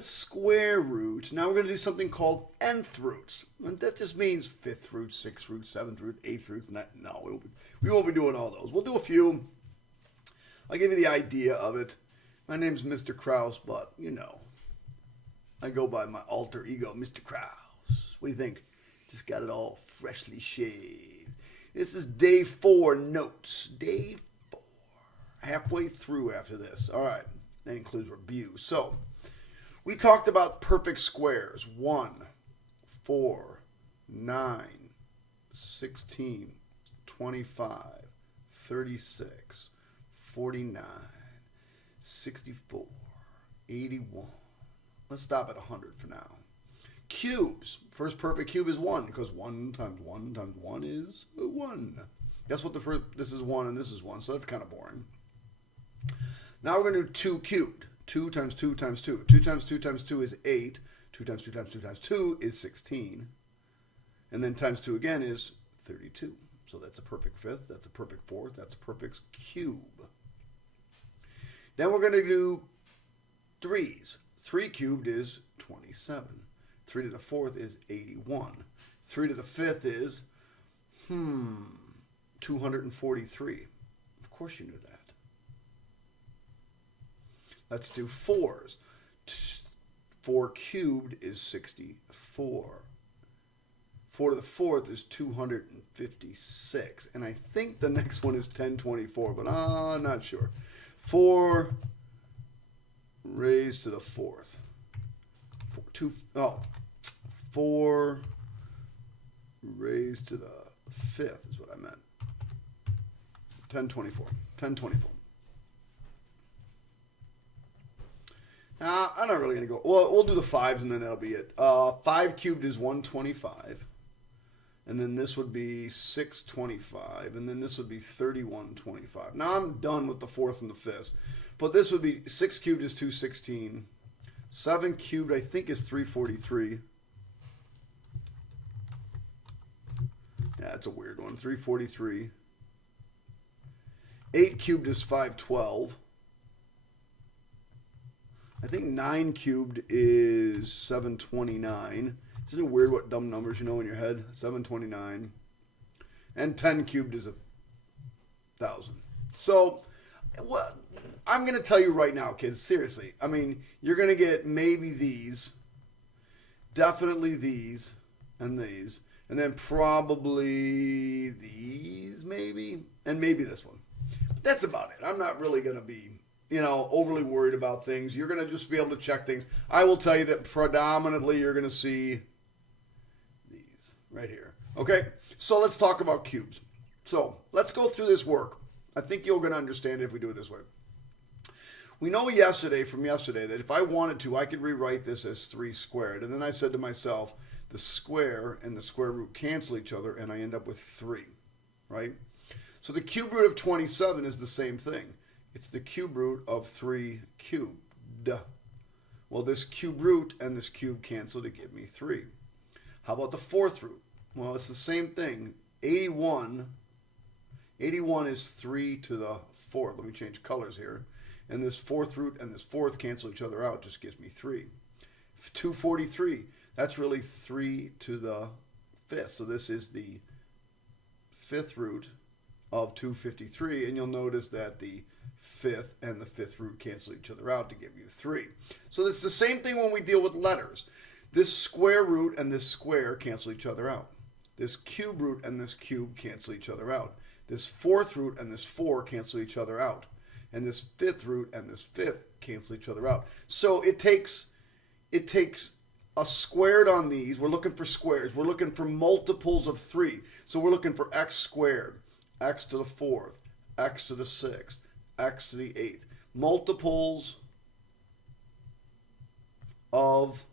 with square roots. Now we're going to do something called nth roots. And that just means fifth root, sixth root, seventh root, eighth root. No, we won't be doing all those. We'll do a few. I'll give you the idea of it. My name's Mr. Krause, but, you know, I go by my alter ego, Mr. Krause. What do you think? Just got it all freshly shaved. This is day 4 notes. Day 4. Halfway through after this. All right. That includes review. So, we talked about perfect squares. 1, 4, 9, 16, 25, 36, 49, 64, 81. Let's stop at 100 for now. Cubes. First perfect cube is 1 because 1 times 1 times 1 is 1. Guess what the first, this is 1 and this is 1, so that's kind of boring. Now we're going to do 2 cubed. 2 times 2 times 2. 2 times 2 times 2 is 8. 2 times 2 times 2 times 2 is 16. And then times 2 again is 32. So that's a perfect fifth, that's a perfect fourth, that's a perfect cube. Then we're going to do 3s. 3 cubed is 27. 3 to the 4th is 81. 3 to the 5th is, 243. Of course you knew that. Let's do 4s. 4 cubed is 64. 4 to the 4th is 256. And I think the next one is 1024, but I'm not sure. 4 raised to the 4th. 4 raised to the 5th is what I meant. 1024. 1024. I'm not really going to go. Well, we'll do the 5s and then that'll be it. 5 cubed is 125. And then this would be 625. And then this would be 3125. Now I'm done with the 4th and the 5th. But this would be 6 cubed is 216. 7 cubed I think is 343. Yeah, that's a weird one. 343. 8 cubed is 512. I think 9 cubed is 729. Isn't it weird what dumb numbers you know in your head? 729. And 10 cubed is 1,000. So, well, I'm going to tell you right now, kids, seriously. I mean, you're going to get maybe these, definitely these, and then probably these, maybe, and maybe this one. But that's about it. I'm not really going to be, overly worried about things. You're going to just be able to check things. I will tell you that predominantly you're going to see these right here. Okay, so let's talk about cubes. So let's go through this work. I think you're going to understand it if we do it this way. We know from yesterday that if I wanted to, I could rewrite this as 3 squared. And then I said to myself, the square and the square root cancel each other, and I end up with 3, right? So the cube root of 27 is the same thing. It's the cube root of 3 cubed. Well, this cube root and this cube cancel to give me 3. How about the 4th root? Well, it's the same thing. 81 is 3 to the 4th. Let me change colors here. And this 4th root and this 4th cancel each other out, just gives me 3. 243, that's really 3 to the 5th. So this is the 5th root of 253. And you'll notice that the 5th and the 5th root cancel each other out to give you 3. So it's the same thing when we deal with letters. This square root and this square cancel each other out. This cube root and this cube cancel each other out. This 4th root and this 4 cancel each other out. And this 5th root and this 5th cancel each other out. So it takes a squared on these. We're looking for squares. We're looking for multiples of 3. So we're looking for x squared, x to the 4th, x to the 6th, x to the 8th. Multiples of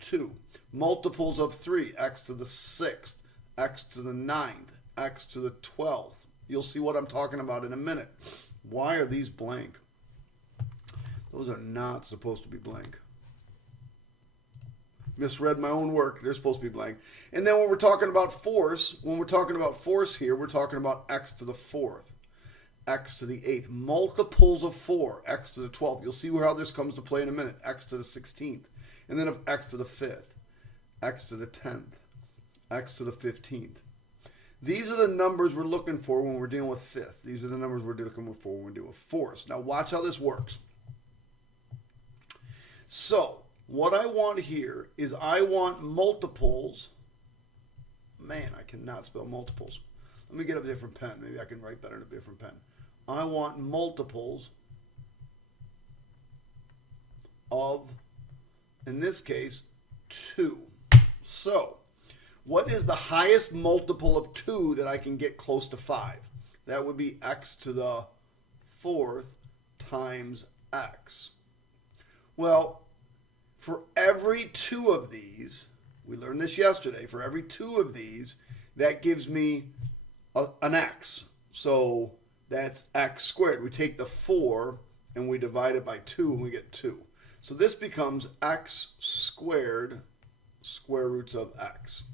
2. Multiples of 3, x to the 6th, x to the 9th, x to the 12th. You'll see what I'm talking about in a minute. Why are these blank? Those are not supposed to be blank. Misread my own work. They're supposed to be blank. And then when we're talking about force, here, we're talking about x to the 4th, x to the 8th. Multiples of 4, x to the 12th. You'll see how this comes to play in a minute. X to the 16th, And then of x to the 5th, x to the 10th, x to the 15th. These are the numbers we're looking for when we're dealing with 5th. These are the numbers we're looking for when we're dealing with 4ths. Now watch how this works. So what I want here is I want multiples. Man, I cannot spell multiples. Let me get a different pen. Maybe I can write better in a different pen. I want multiples of, in this case, 2. So what is the highest multiple of 2 that I can get close to 5? That would be x to the 4th times x. Well, for every 2 of these, we learned this yesterday, for every 2 of these, that gives me an x. So that's x squared. We take the 4 and we divide it by 2 and we get 2. So this becomes x squared square roots of x.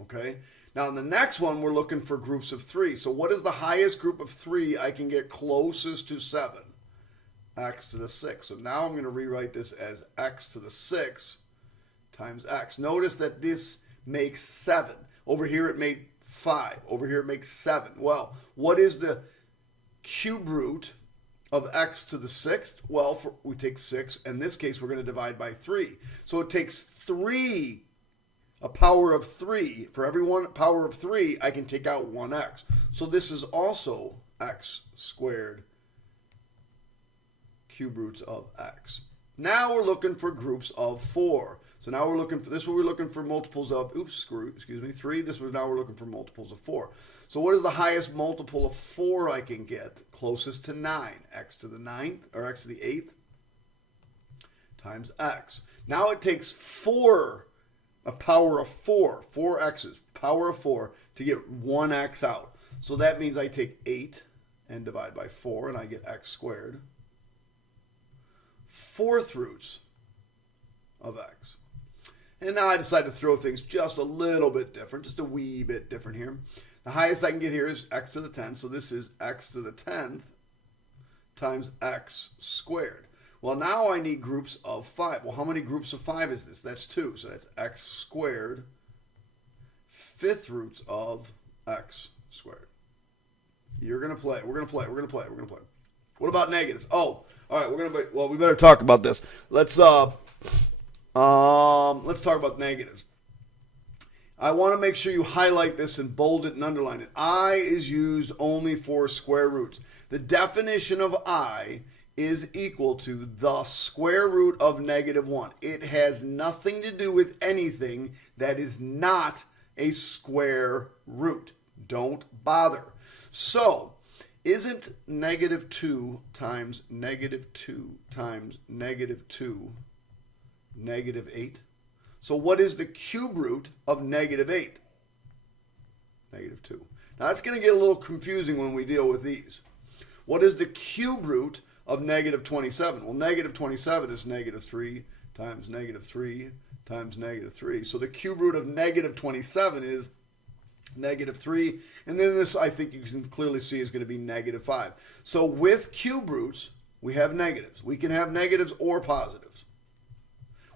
Okay? Now in the next one, we're looking for groups of 3. So what is the highest group of 3 I can get closest to 7? X to the 6. So now I'm going to rewrite this as x to the 6 times x. Notice that this makes 7. Over here it made 5. Over here it makes 7. Well, what is the cube root of x to the 6th? Well, we take 6. In this case, we're going to divide by 3. So it takes 3, a power of 3. For every one power of 3, I can take out 1x. So this is also x squared cube roots of x. Now we're looking for groups of 4. So now we're looking for this. We're looking for multiples of 3. This was now we're looking for multiples of 4. So what is the highest multiple of 4 I can get? Closest to 9. X to the 9th or x to the 8th times x. Now it takes 4, a power of 4, 4 x's, power of 4 to get 1x out. So that means I take 8 and divide by 4 and I get x squared. 4th roots of x. And now I decide to throw things just a little bit different, just a wee bit different here. The highest I can get here is x to the 10th, so this is x to the 10th times x squared. Well, now I need groups of 5. Well, how many groups of 5 is this? That's 2, so that's x squared, 5th roots of x squared. You're going to play. We're going to play. We're going to play. We're going to play. What about negatives? Oh, all right. We're going to. Well, we better talk about this. Let's talk about negatives. I want to make sure you highlight this and bold it and underline it. I is used only for square roots. The definition of I is equal to the square root of -1. It has nothing to do with anything that is not a square root. Don't bother. So, isn't -2 times -2 times -2 -8? So what is the cube root of -8? -2. Now that's going to get a little confusing when we deal with these. What is the cube root of -27? Well, -27 is -3 times -3 times -3. So the cube root of -27 is -3. And then this, I think you can clearly see, is going to be -5. So with cube roots, we have negatives. We can have negatives or positives.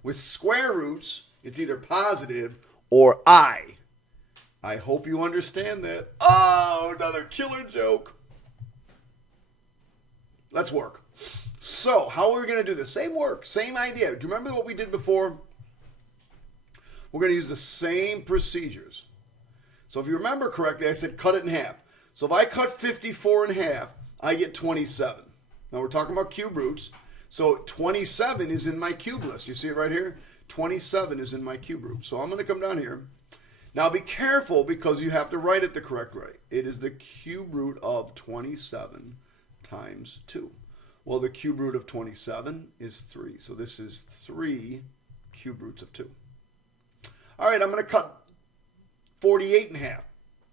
With square roots, it's either positive or I. I hope you understand that. Oh, another killer joke. Let's work. So, how are we going to do this? Same work, same idea. Do you remember what we did before? We're going to use the same procedures. So if you remember correctly, I said cut it in half. So if I cut 54 in half, I get 27. Now we're talking about cube roots. So 27 is in my cube list. You see it right here? 27 is in my cube root. So I'm going to come down here. Now be careful because you have to write it the correct way. It is the cube root of 27 times 2. Well, the cube root of 27 is 3. So this is 3 cube roots of 2. All right, I'm going to cut 48 in half.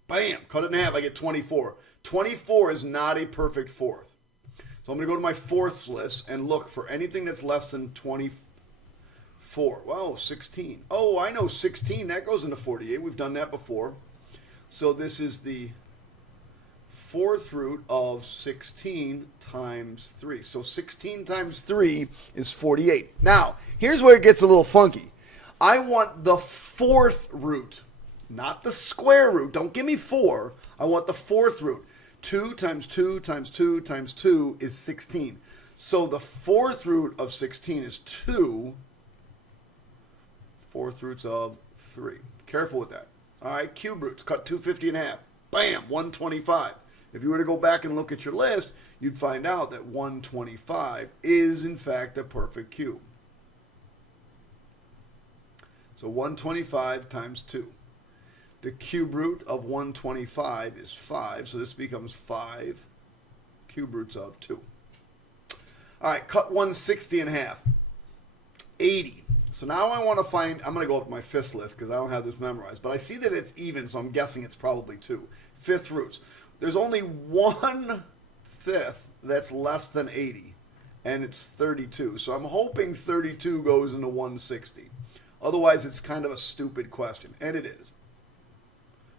Bam, cut it in half. I get 24. 24 is not a perfect fourth. So I'm going to go to my fourths list and look for anything that's less than 24. Well, 16. Oh, I know 16. That goes into 48. We've done that before. So this is the fourth root of 16 times 3. So 16 times 3 is 48. Now, here's where it gets a little funky. I want the fourth root, not the square root. Don't give me 4. I want the fourth root. 2 times 2 times 2 times 2 is 16. So the fourth root of 16 is 2 fourth roots of 3. Careful with that. All right, cube roots. Cut 250 in half. Bam, 125. If you were to go back and look at your list, you'd find out that 125 is, in fact, a perfect cube. So 125 times 2. The cube root of 125 is 5, so this becomes 5 cube roots of 2. All right, cut 160 in half. 80. So now I want to find, I'm going to go up to my fifth list because I don't have this memorized, but I see that it's even, so I'm guessing it's probably 2. Fifth roots. There's only 1/5 that's less than 80, and it's 32. So I'm hoping 32 goes into 160. Otherwise, it's kind of a stupid question, and it is.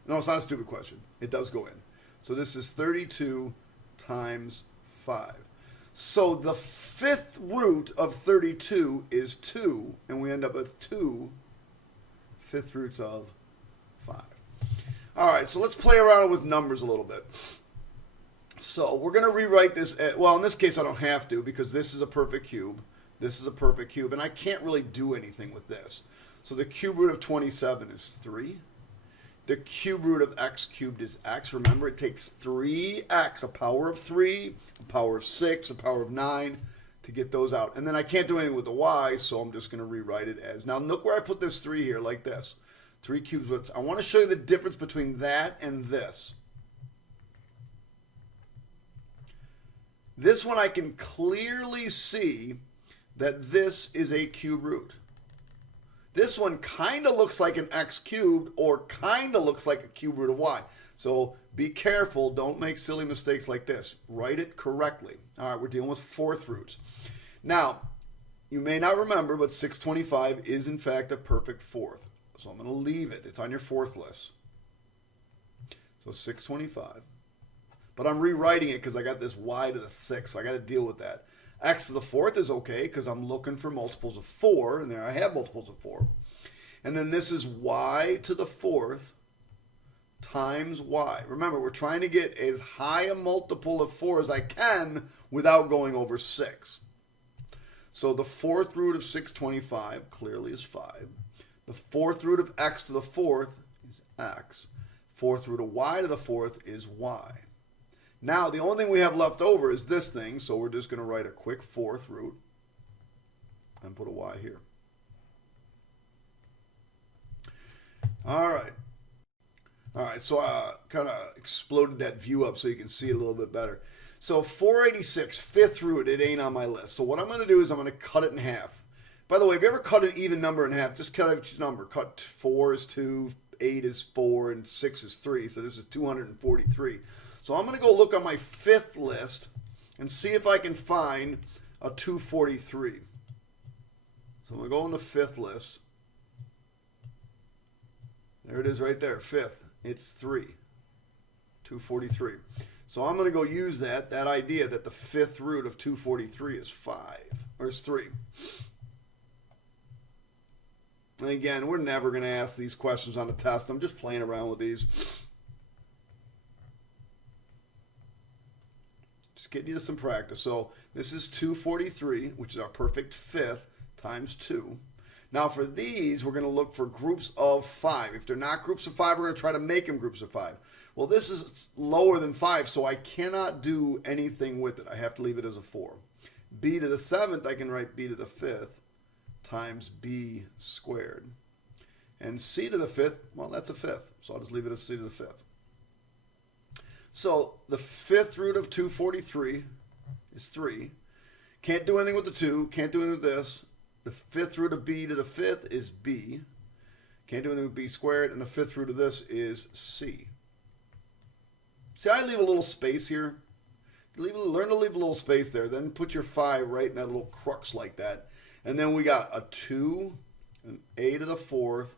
No, it's not a stupid question. It does go in. So this is 32 times 5. So the fifth root of 32 is 2, and we end up with 2 fifth roots of 5. All right, so let's play around with numbers a little bit. So we're going to rewrite this. Well, in this case, I don't have to because this is a perfect cube. This is a perfect cube, and I can't really do anything with this. So the cube root of 27 is 3. The cube root of x cubed is x. Remember, it takes 3x, a power of 3, a power of 6, a power of 9, to get those out. And then I can't do anything with the y, so I'm just going to rewrite it as. Now, look where I put this 3 here, like this. 3 cubes. I want to show you the difference between that and this. This one I can clearly see that this is a cube root. This one kind of looks like an x cubed or kind of looks like a cube root of y. So be careful. Don't make silly mistakes like this. Write it correctly. All right, we're dealing with fourth roots. Now, you may not remember, but 625 is in fact a perfect fourth. So I'm going to leave it. It's on your fourth list. So 625. But I'm rewriting it because I got this y to the 6, so I got to deal with that. X to the fourth is okay because I'm looking for multiples of 4, and there I have multiples of 4. And then this is y to the fourth times y. Remember, we're trying to get as high a multiple of 4 as I can without going over 6. So the fourth root of 625 clearly is 5. The fourth root of x to the fourth is x. Fourth root of y to the fourth is y. Now, the only thing we have left over is this thing, so we're just going to write a quick fourth root and put a y here. All right. All right, so I kind of exploded that view up so you can see it a little bit better. So 486, fifth root, it ain't on my list. So what I'm going to do is I'm going to cut it in half. By the way, if you ever cut an even number in half, just cut each number. Cut 4 is 2, 8 is 4, and 6 is 3. So this is 243. So I'm going to go look on my fifth list and see if I can find a 243. So I'm going to go on the fifth list. There it is right there, fifth. It's 3. 243. So I'm going to go use that idea that the fifth root of 243 is 5, or is 3. And again, we're never going to ask these questions on the test. I'm just playing around with these. Getting you to some practice. So this is 243, which is our perfect fifth, times 2. Now for these, we're going to look for groups of 5. If they're not groups of 5, we're going to try to make them groups of 5. Well, this is lower than 5, so I cannot do anything with it. I have to leave it as a 4. B to the 7th, I can write B to the 5th times B squared. And C to the 5th, well, that's a 5th. So I'll just leave it as C to the 5th. So the fifth root of 243 is 3. Can't do anything with the 2. Can't do anything with this. The fifth root of b to the 5th is b. Can't do anything with b squared. And the fifth root of this is c. See, I leave a little space here. Learn to leave a little space there. Then put your 5 right in that little crux like that. And then we got a 2, an a to the 4th,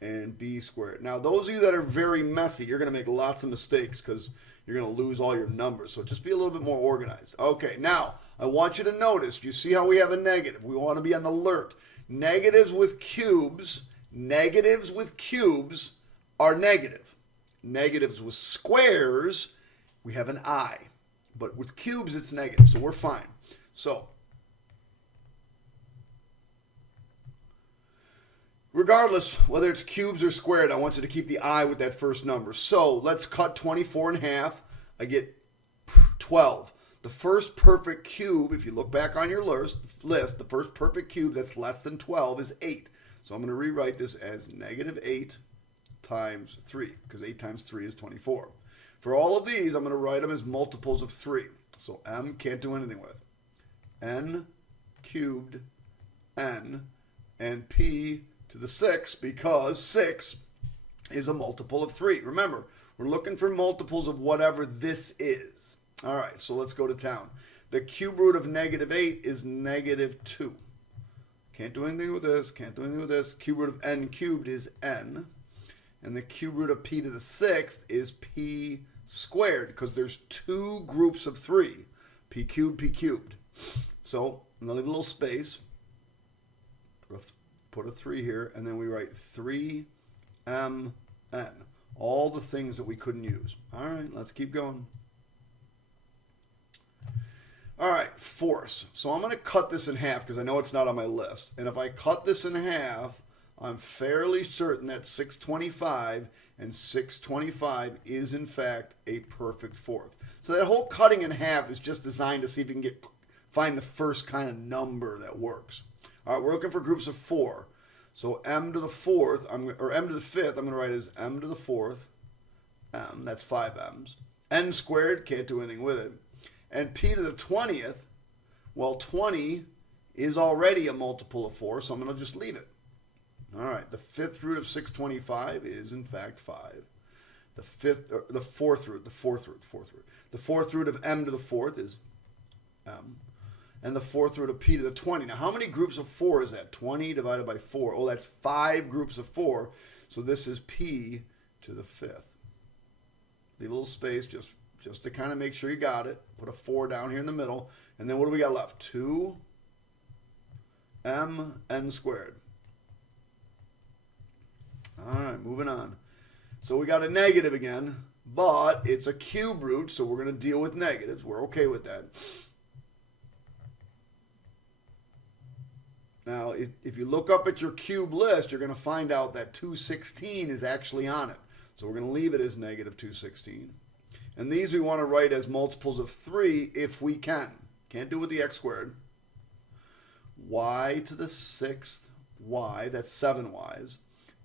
and b squared. Now, those of you that are very messy, you're going to make lots of mistakes because you're going to lose all your numbers. So just be a little bit more organized. Okay, now, I want you to notice, you see how we have a negative. We want to be on the alert. Negatives with cubes are negative. Negatives with squares, we have an I. But with cubes, it's negative, so we're fine. So, regardless, whether it's cubes or squared, I want you to keep the I with that first number. So, let's cut 24 in half. I get 12. The first perfect cube, if you look back on your list, the first perfect cube that's less than 12 is 8. So I'm going to rewrite this as negative 8 times 3, because 8 times 3 is 24. For all of these, I'm going to write them as multiples of 3. So m can't do anything with. N cubed n and p to the 6, because 6 is a multiple of 3. Remember, we're looking for multiples of whatever this is. All right, so let's go to town. The cube root of negative 8 is negative 2. Can't do anything with this, can't do anything with this. Cube root of n cubed is n. And the cube root of p to the 6th is p squared, because there's two groups of 3. P cubed. So I'm going to leave a little space. Put a 3 here, and then we write 3mn. All the things that we couldn't use. All right, let's keep going. All right, fourths. So I'm going to cut this in half because I know it's not on my list. And if I cut this in half, I'm fairly certain that 625 and 625 is, in fact, a perfect fourth. So that whole cutting in half is just designed to see if you can find the first kind of number that works. All right, we're looking for groups of 4. So m to the 4th, or m to the 5th, I'm going to write as m to the 4th. M, that's 5 m's. N squared, can't do anything with it. And p to the 20th, well, 20 is already a multiple of 4, so I'm going to just leave it. All right, the 5th root of 625 is, in fact, 5. The 4th root. The 4th root of m to the 4th is m. And the 4th root of p to the 20. Now, how many groups of 4 is that? 20 divided by 4. Oh, that's 5 groups of 4. So this is p to the 5th. Leave a little space just to kind of make sure you got it. Put a 4 down here in the middle. And then what do we got left? 2mn squared. All right, moving on. So we got a negative again, but it's a cube root, so we're going to deal with negatives. We're okay with that. Now, if you look up at your cube list, you're going to find out that 216 is actually on it. So we're going to leave it as negative 216. And these we want to write as multiples of 3 if we can. Can't do it with the x squared. Y to the 6th y, that's 7 y's.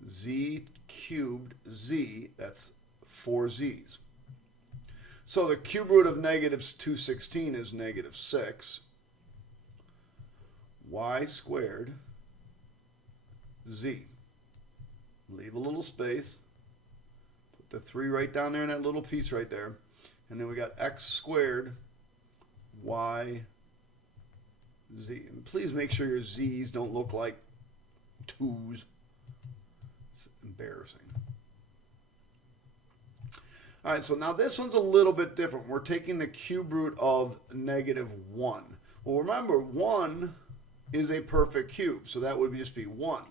Z cubed z, that's 4 z's. So the cube root of negative 216 is negative 6. Y squared z. Leave a little space. Put the 3 right down there in that little piece right there. And then we got x squared y z. And please make sure your z's don't look like 2's. It's embarrassing. All right, so now this one's a little bit different. We're taking the cube root of negative 1. Well, remember, 1 is a perfect cube, so that would just be 1.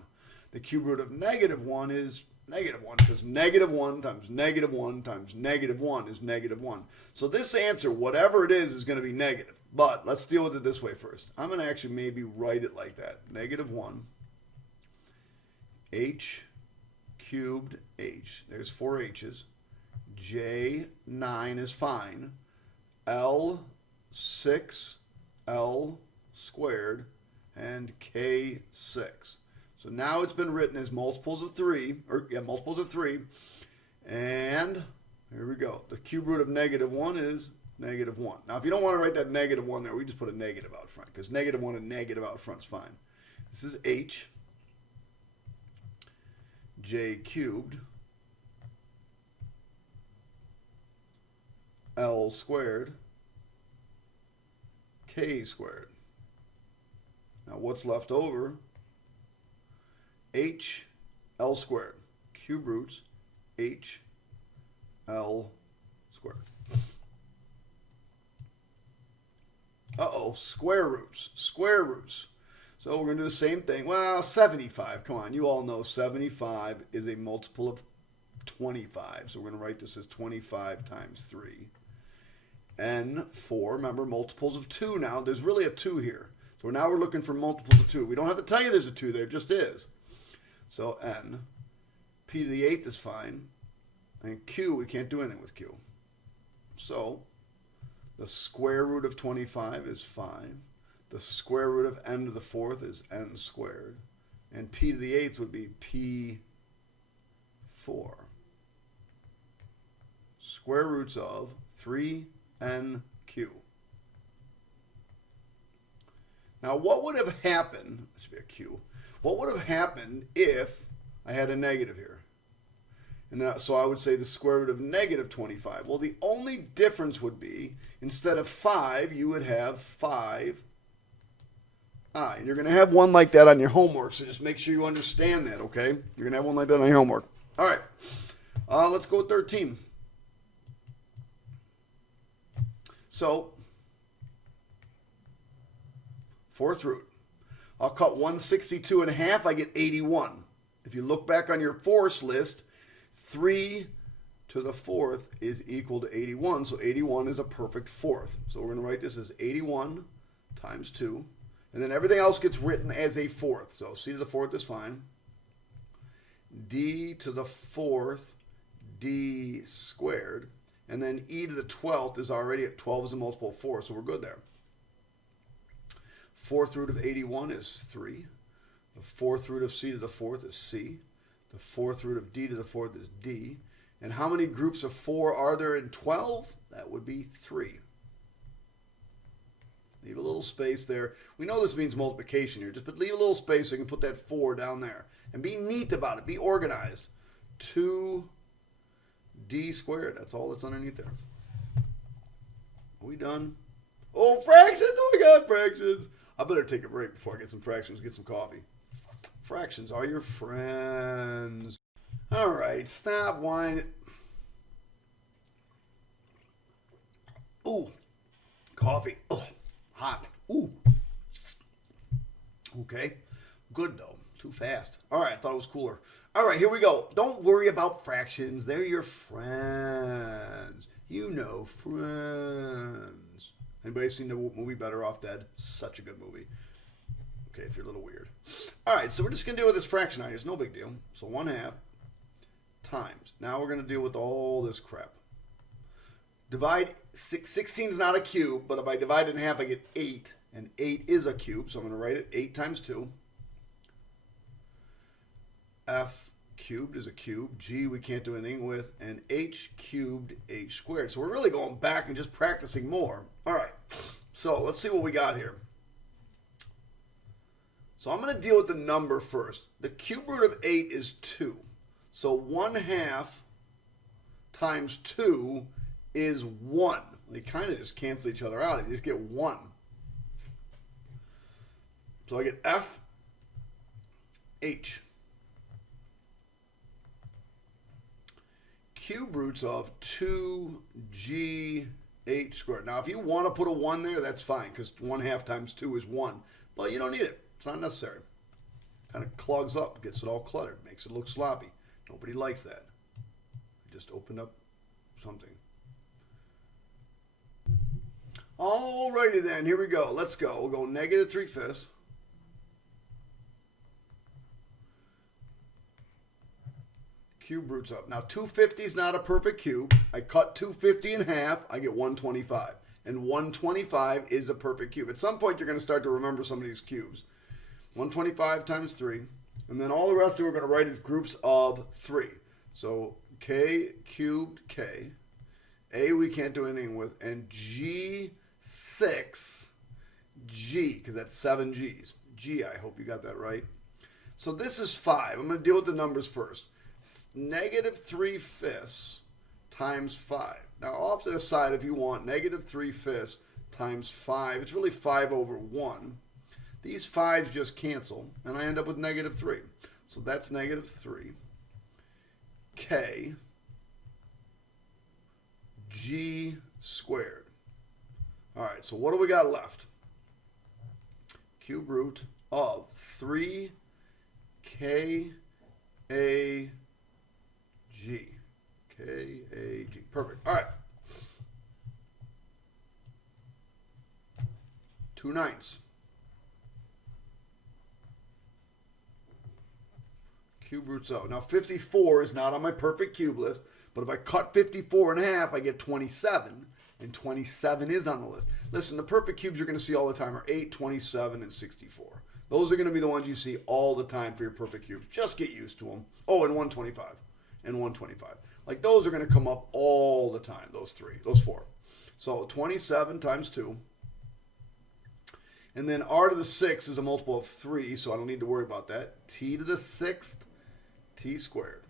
The cube root of negative 1 is negative 1, because negative 1 times negative 1 times negative 1 is negative 1. So this answer, whatever it is going to be negative. But let's deal with it this way first. I'm going to actually maybe write it like that. Negative 1, h cubed h. There's 4 h's. J9 is fine. L6 L squared and K6. So now it's been written as multiples of 3, multiples of 3. And here we go. The cube root of negative 1 is negative 1. Now, if you don't want to write that negative 1 there, we just put a negative out front, because negative 1 and negative out front is fine. This is h, j cubed, L squared, K squared. Now what's left over? H, L squared. cube roots h L squared. Uh-oh, square roots. Square roots. So we're going to do the same thing. Well, 75. Come on, you all know 75 is a multiple of 25. So we're going to write this as 25 times 3. And 4, remember, multiples of 2 now. There's really a 2 here. So now we're looking for multiples of 2. We don't have to tell you there's a 2 there. It just is. So n. P to the 8th is fine. And q, we can't do anything with q. So the square root of 25 is 5. The square root of n to the 4th is n squared. And p to the 8th would be p4. Square roots of 3nq. Now, what would have happened, this should be a q, what would have happened if I had a negative here? And that, so I would say the square root of negative 25. Well, the only difference would be, instead of 5, you would have 5i. And you're going to have one like that on your homework, so just make sure you understand that, okay? You're going to have one like that on your homework. All right, let's go with 13. So, fourth root. I'll cut 162 in half, I get 81. If you look back on your fourths list, 3 to the 4th is equal to 81, so 81 is a perfect fourth. So we're going to write this as 81 times 2, and then everything else gets written as a fourth. So c to the 4th is fine. D to the 4th, d squared, and then e to the 12th is already at 12 is a multiple of 4, so we're good there. Fourth root of 81 is 3. The fourth root of c to the 4th is c. The fourth root of d to the 4th is d. And how many groups of 4 are there in 12? That would be 3. Leave a little space there. We know this means multiplication here, just but leave a little space so you can put that 4 down there. And be neat about it. Be organized. 2d squared. That's all that's underneath there. Are we done? Oh, fractions! Oh my God, fractions! I better take a break before I get some fractions, get some coffee. Fractions are your friends. All right, stop whining. Ooh, coffee. Oh, hot. Ooh. Okay, good though. Too fast. All right, I thought it was cooler. All right, here we go. Don't worry about fractions. They're your friends. You know, friends. Anybody seen the movie Better Off Dead? Such a good movie. Okay, if you're a little weird. All right, so we're just going to deal with this fraction out here. It's no big deal. So 1/2 times. Now we're going to deal with all this crap. Divide, 16 is not a cube, but if I divide it in half, I get 8. And 8 is a cube, so I'm going to write it 8 times 2. F cubed is a cube. G we can't do anything with. And h cubed h squared. So we're really going back and just practicing more. All right, so let's see what we got here. So I'm going to deal with the number first. The cube root of 8 is 2. So 1/2 times 2 is 1. They kind of just cancel each other out. You just get 1. So I get F H. Cube roots of 2g h squared. Now, if you want to put a 1 there, that's fine, because 1/2 times 2 is 1. But you don't need it. It's not necessary. Kind of clogs up, gets it all cluttered, makes it look sloppy. Nobody likes that. I just opened up something. Alrighty then, here we go. Let's go. We'll go negative 3/5. Cube roots up. Now 250 is not a perfect cube. I cut 250 in half, I get 125. And 125 is a perfect cube. At some point you're going to start to remember some of these cubes. 125 times 3. And then all the rest we're going to write as groups of 3. So k cubed k. A we can't do anything with. And G6 G, because that's 7 G's. G, I hope you got that right. So this is 5. I'm going to deal with the numbers first. Negative 3/5 times 5. Now off to the side, if you want, negative 3/5 times 5, it's really 5 over 1. These 5s just cancel, and I end up with negative 3. So that's negative 3. k g squared. All right, so what do we got left? Cube root of 3 k a g. K-A-G. Perfect. All right. 2/9. Cube roots of. Now 54 is not on my perfect cube list, but if I cut 54 in half, I get 27, and 27 is on the list. Listen, the perfect cubes you're going to see all the time are 8, 27, and 64. Those are going to be the ones you see all the time for your perfect cubes. Just get used to them. Oh, and 125. And 125. Like those are going to come up all the time, those four. So 27 times 2. And then r to the 6th is a multiple of 3, so I don't need to worry about that. T to the 6th, t squared.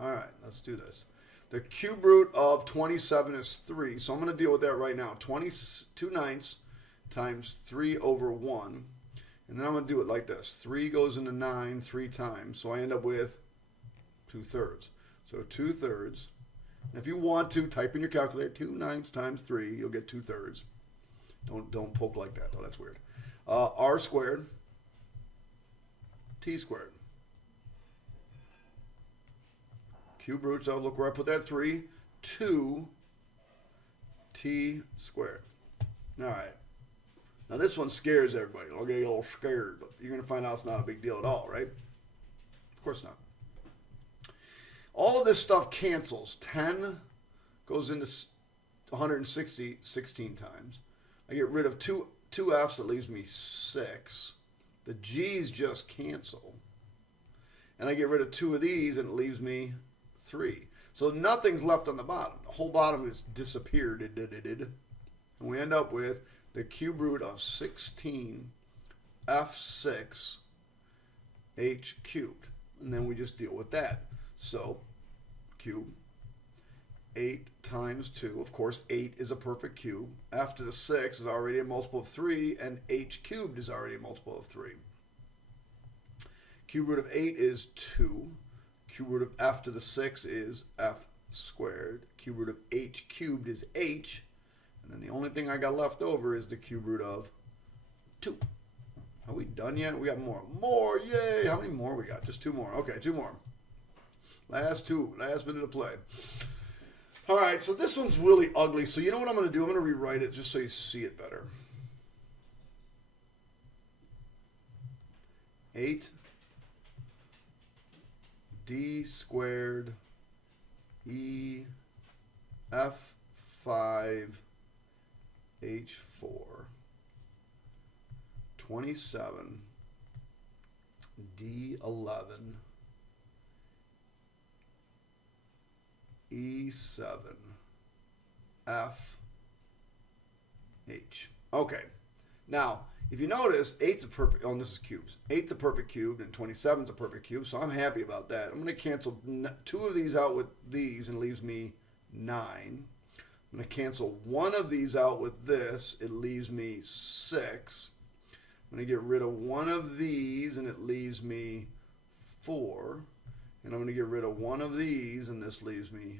All right, let's do this. The cube root of 27 is 3, so I'm going to deal with that right now. 2/9 times 3 over 1. And then I'm going to do it like this. 3 goes into 9 3 times, so I end up with 2/3. So 2/3. And if you want to, type in your calculator, 2/9 times 3, you'll get 2/3. Don't poke like that, though. That's weird. R squared, t squared. Cube roots of, look where I put that 3, 2 t squared. All right. Now this one scares everybody. I'll get a little scared, but you're going to find out it's not a big deal at all, right? Of course not. All of this stuff cancels. 10 goes into 160 16 times. I get rid of two F's, that leaves me 6. The G's just cancel. And I get rid of 2 of these, and it leaves me 3. So nothing's left on the bottom. The whole bottom has disappeared. And we end up with the cube root of 16 F6 H cubed. And then we just deal with that. So, cube, 8 times 2. Of course, 8 is a perfect cube. F to the 6 is already a multiple of 3, and H cubed is already a multiple of 3. Cube root of 8 is 2. Cube root of F to the 6 is F squared. Cube root of H cubed is H. And then the only thing I got left over is the cube root of 2. Are we done yet? We got more. More, yay! How many more we got? Just 2 more. Okay, 2 more. Last 2. Last minute of play. All right, so this one's really ugly. So you know what I'm going to do? I'm going to rewrite it just so you see it better. 8 d squared e f5 h4 27 d11 E7 F H. Okay. Now, if you notice, 8's a perfect, oh, and this is cubes. 8's a perfect cube, and 27's a perfect cube, so I'm happy about that. I'm going to cancel 2 of these out with these, and it leaves me 9. I'm going to cancel 1 of these out with this. It leaves me 6. I'm going to get rid of 1 of these, and it leaves me 4. And I'm going to get rid of 1 of these, and this leaves me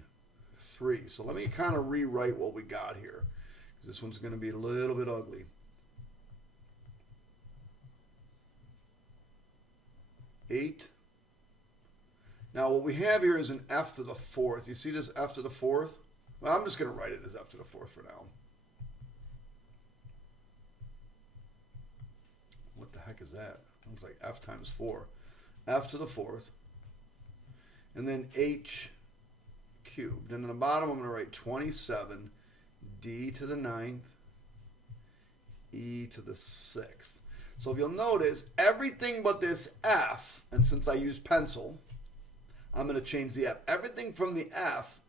3. So let me kind of rewrite what we got here. This one's going to be a little bit ugly. 8. Now what we have here is an F to the 4th. You see this F to the 4th? Well, I'm just going to write it as F to the 4th for now. What the heck is that? Looks like F times 4. F to the 4th. And then H cubed. And in the bottom, I'm going to write 27 d to the 9th e to the 6th. So if you'll notice, everything but this F, and since I use pencil, I'm going to change the F. Everything from the F,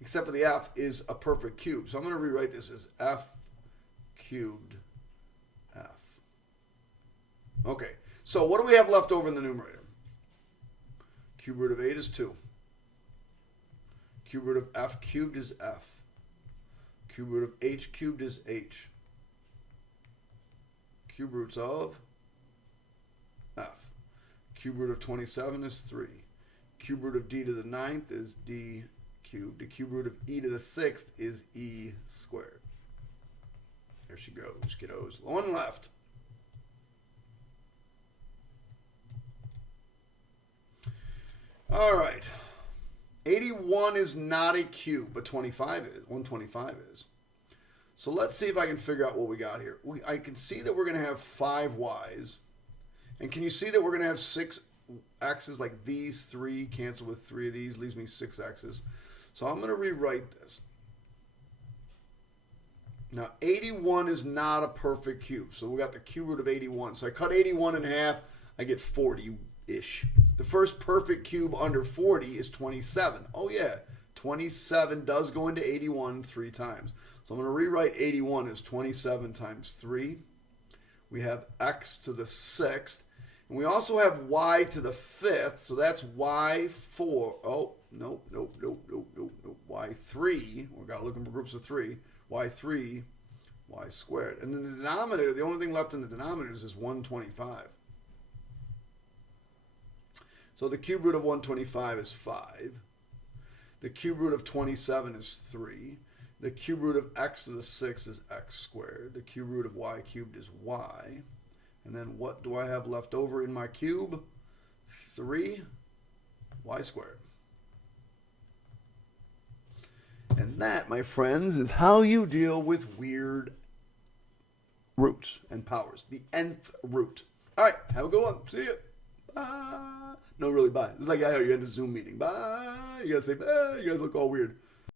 except for the F, is a perfect cube. So I'm going to rewrite this as F cubed F. Okay, so what do we have left over in the numerator? Cube root of 8 is 2. Cube root of F cubed is F. Cube root of H cubed is H. Cube roots of F. Cube root of 27 is 3. Cube root of d to the 9th is d cubed. The cube root of e to the 6th is e squared. There she goes, kiddos. One left. All right. 81 is not a cube, but 25 is. 125 is. So let's see if I can figure out what we got here. I can see that we're going to have 5 y's. And can you see that we're going to have 6 x's, like these 3 cancel with 3 of these, leaves me 6 x's. So I'm going to rewrite this. Now, 81 is not a perfect cube. So we got the cube root of 81. So I cut 81 in half, I get 40-ish. The first perfect cube under 40 is 27. Oh, yeah. 27 does go into 81 3 times. So I'm going to rewrite 81 as 27 times 3. We have x to the 6th. And we also have y to the 5th. So that's y4. Oh, nope. y3. We're looking for groups of 3. y3, y squared. And then the denominator, the only thing left in the denominator is 125. So the cube root of 125 is 5. The cube root of 27 is 3. The cube root of x to the 6 is x squared. The cube root of y cubed is y. And then what do I have left over in my cube? 3 y squared. And that, my friends, is how you deal with weird roots and powers. The nth root. All right, have a good one. See ya. Bye. No, really, bye. It's like how you end a Zoom meeting. Bye. You gotta say bye. You guys look all weird.